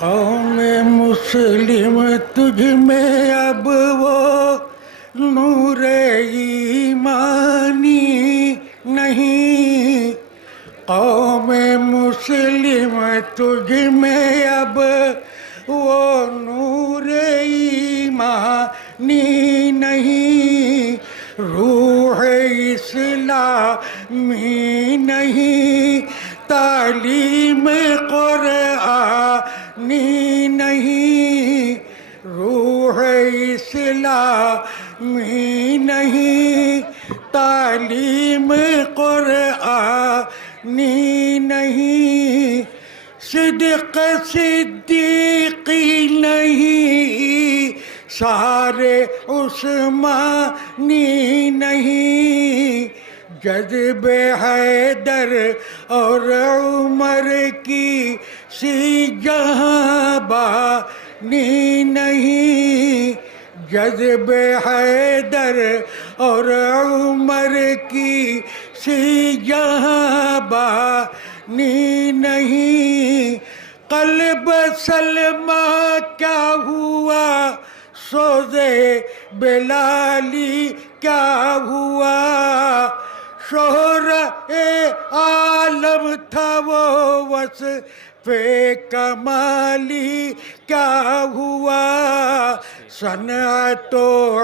قوم مسلم تجھ میں اب وہ نور ایمانی نہیں، قوم مسلم تجھ میں اب وہ نور ایمانی نہیں، روح اسلامی نہیں، تعلیم قرآنی نہیں، روح اسلامی نہیں، تعلیم قرآنی نہیں، صدق صدیقی نہیں، سارے عثمانی نہیں، جذب حیدر اور عمر کی سی جہاں بانی نہیں، جذب حیدر اور عمر کی سی جہاں بانی نہیں، قلب سلمہ کیا ہوا، سوزے بلالی کیا ہوا، شہرائے عالم تھا وہ وصف کمالی کیا ہوا، صنعت و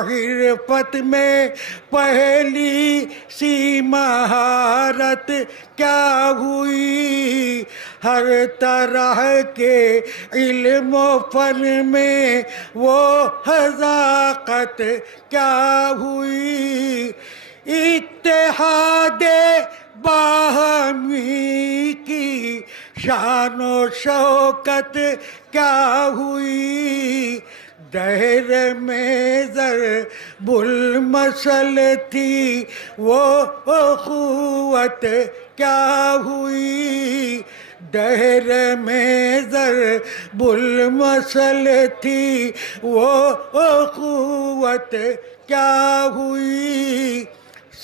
حرفت میں پہلی سی مہارت کیا ہوئی، ہر طرح کے علم و فن میں وہ حذاقت کیا ہوئی، اتحاد باہمی کی شان و شوکت کیا ہوئی، دہر میں ضرب المثل تھی وہ اخوت کیا ہوئی، دہر میں ضرب المثل تھی وہ اخوت کیا ہوئی،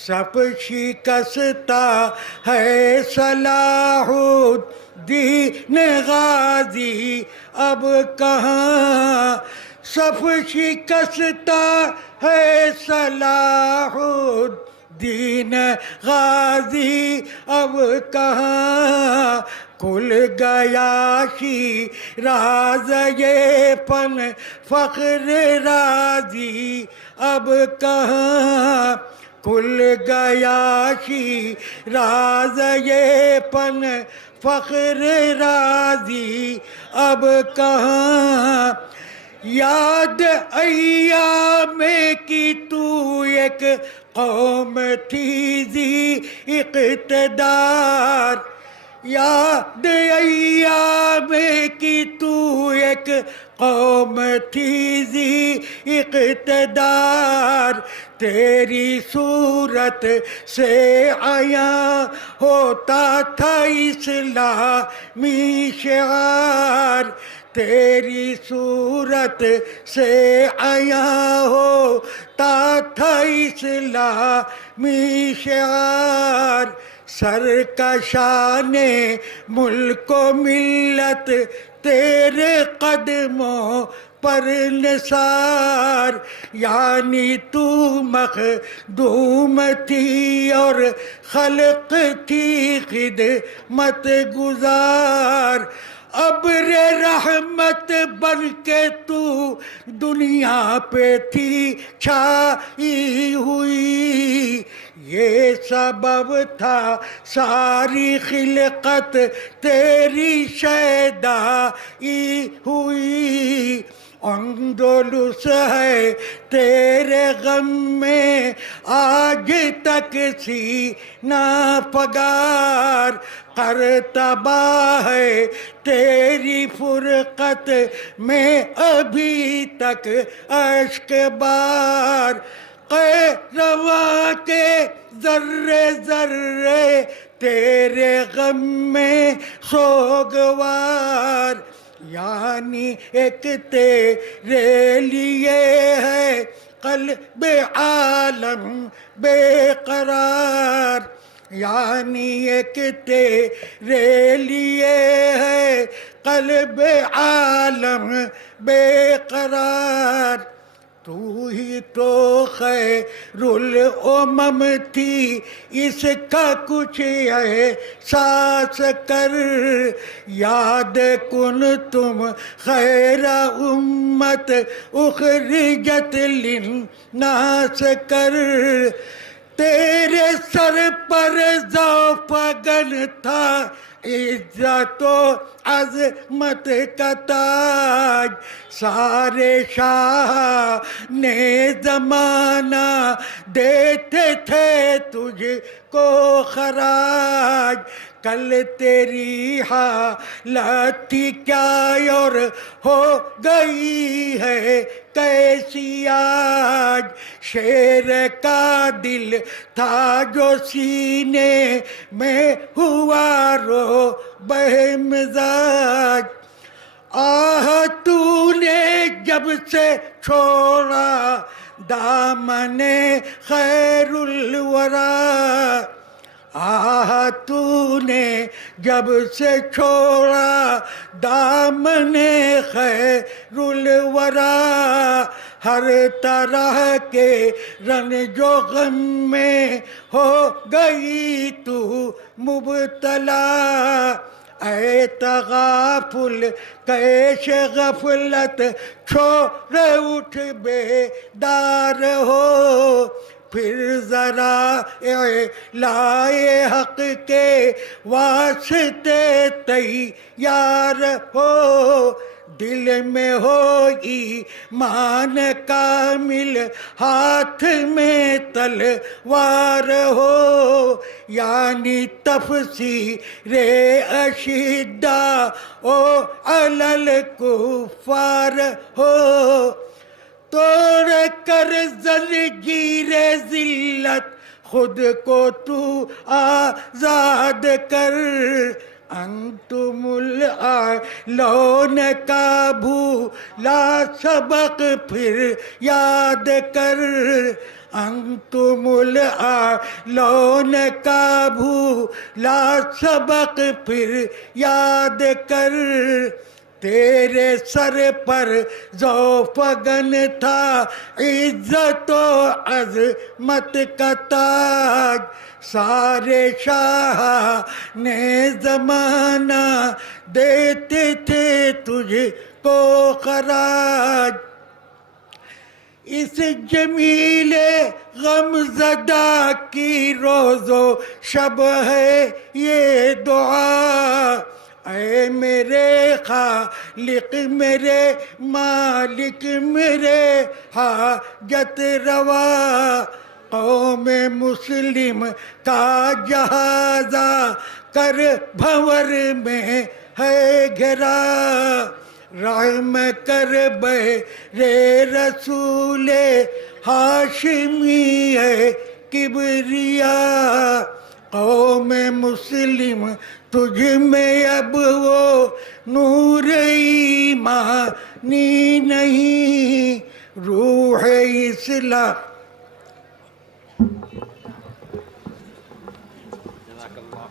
سب شکستہ ہے صلاح الدین غازی اب کہاں، سب شکستہ ہے صلاح الدین غازی اب کہاں، کھل گیا شیراز یہ پن فخر رازی اب کہاں، کھل گیا شیراز یہ پن فخر رازی اب کہاں، یاد ایام کی تو ایک قوم تھی ذی اقتدار، یاد ایام کی تو ایک قوم تھی ذی اقتدار، تیری صورت سے عیاں ہوتا تھا اسلامی شعار، تیری صورت سے عیاں ہوتا تھا اسلامی شعار، سرکشان ملک و ملت تیرے قدموں پر نثار، یعنی تو مخدوم تھی اور خلق تھی خدمت گزار، ابر رحمت بن کے تو دنیا پہ تھی چھائی ہوئی، یہ سبب تھا ساری خلقت تیری شیدائی ہوئی، اندلس ہے تیرے غم میں آج تک سینہ پگار، قرطبہ ہے تیری فرقت میں ابھی تک اشک بار، قیرواں کے ذرے ذرے تیرے غم میں سوگوار، یعنی ایک تیرے لیے ہے قلب عالم بے قرار، یعنی ایک تیرے لیے ہے قلب عالم بے قرار تو ہی تو خیر الامم تھی اس کا کچھ احساس کر یاد کن تم خیر امت اخرجت للناس کر تیرے سر پر ذوفگن تھا عزت و عظمت کا تاج سارے شاہ نے زمانہ دیتے تھے تجھ کو خراج کل تیری حالت تھی کیا اور ہو گئی ہے کیسی آج شیر کا دل تھا جو سینے میں ہوا رو بہ مزاج آہ تو نے جب سے چھوڑا دامن خیر الورا آہ تو نے جب سے چھوڑا دامن خیر الورا ہر طرح کے رنج و غم میں ہو گئی تو مبتلا اے تغافل کیش غفلت چھوڑ اٹھ بیدار ہو پھر ذرا اعلائے حق کے واسطے تیار ہو دل میں ہو ایمان کامل ہاتھ میں تلوار ہو یعنی تفسیر اشداء او علی الکفار ہو توڑ کر زنجیر ذلت خود کو تو آزاد کر انتم الاعلون کا بھولا سبق پھر یاد کر انتم الاعلون کا بھولا سبق پھر یاد کر تیرے سر پر ذوفگن تھا عزت و عظمت کا تاج سارے شاہ نے زمانہ دیتے تھے تجھ کو خراج اس جمیل غمزدہ کی روز و شب ہے یہ دعا اے میرے خالق میرے مالک میرے حاجت روا قوم مسلم کا جہازہ کر بھنور میں ہے گھرا رحم کر بہرے رسول ہاشمی ہے کبریا قوم مسلم تجھ میں اب وہ نور ایمانی نہیں روح اسلام جزاک اللہ